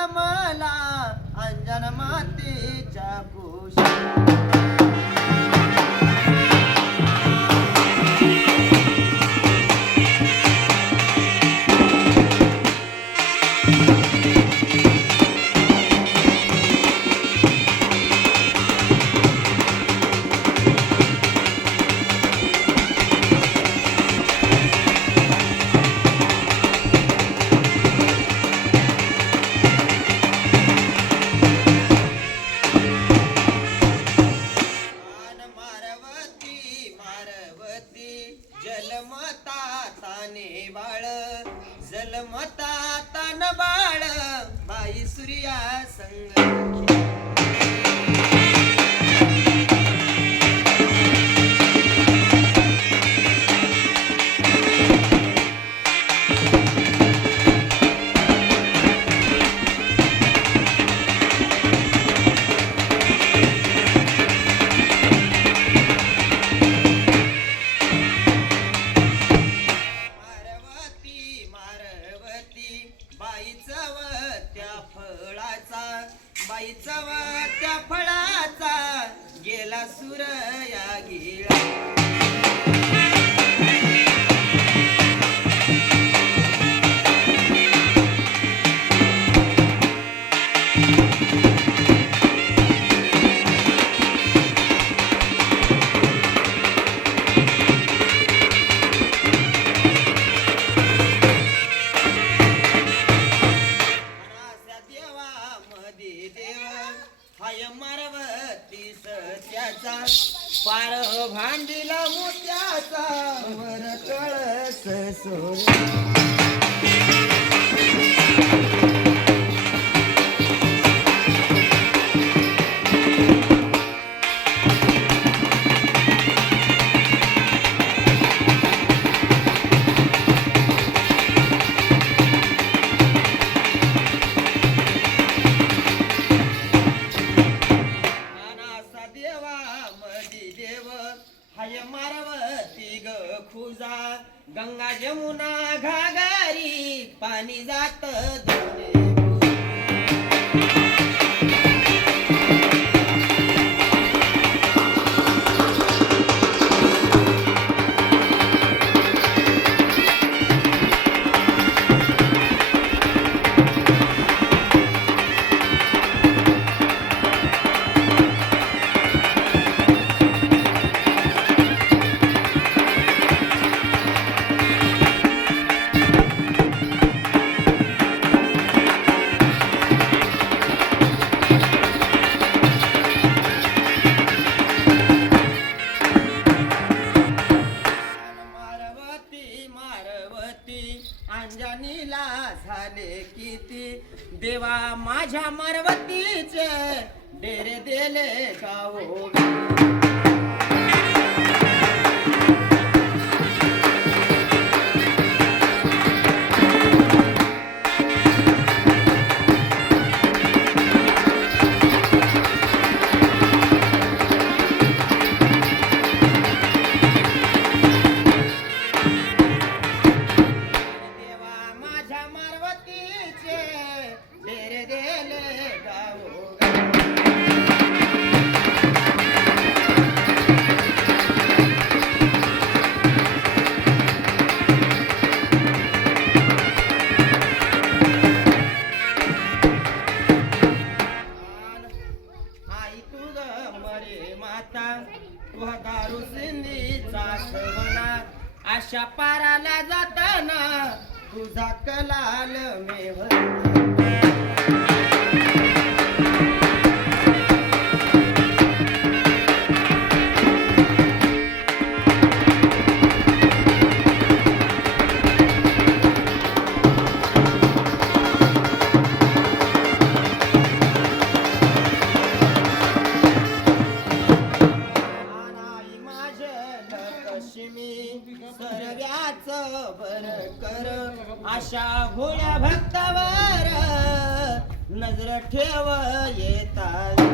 जन्मला अंजन मातेच्या कुशीत. जलमता ताने बाळ जलमता तान बाळ बाई सूर्या संग बाईचा वा त्या फळाचा गेला सूर्या गिळा. हाय मारवती सत्याचा पार भांडीला मोत्याचा वर कळस सोड. हाय मारवती ग खुजा गंगा जमुना घागरी पाणी जात दोने. अंजनीला झाले किती देवा माझ्या मारवतीचे डेरे दिले गावो. तुहा दारू सिंधीचा सवना अशा पाराला जाताना तुझा कलाल मेहर. सर्व्याच बर कर अशा भोळ्या भक्तावर नजर ठेव येतात.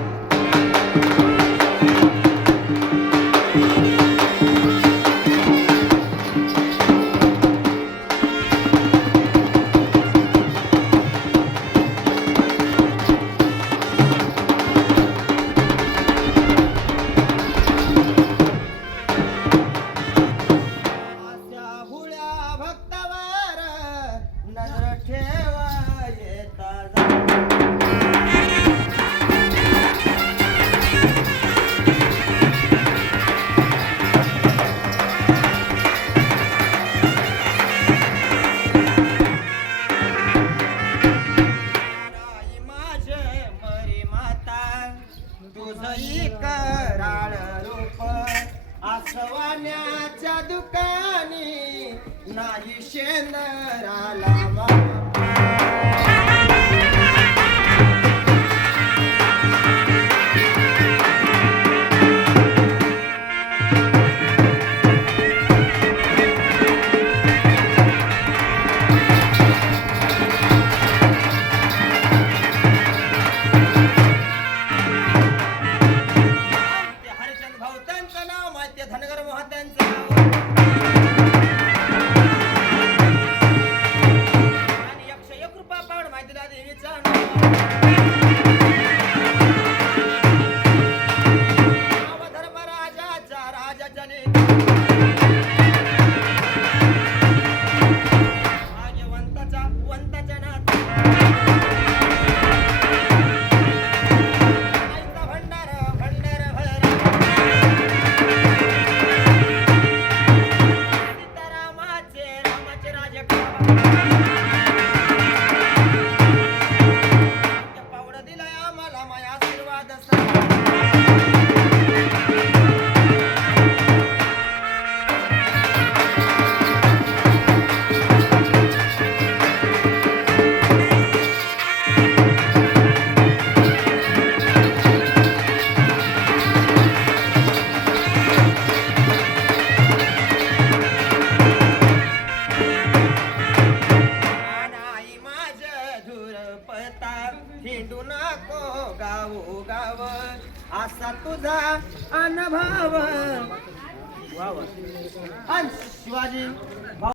नाही शेंदराला मामा. धनगर मोहत्यांचं आणि 101 रुपया पावड माहिती ना देवीचं नाव धर्मराजाचा राजाच्या भाग्यवंताचा वंताच्या नाथ भंडार भंडार भरा पावडा दिलाय आम्हाला माझ्या आशीर्वाद हिंडू नको गाव गाव असा तुझा अनुभव. शिवाजी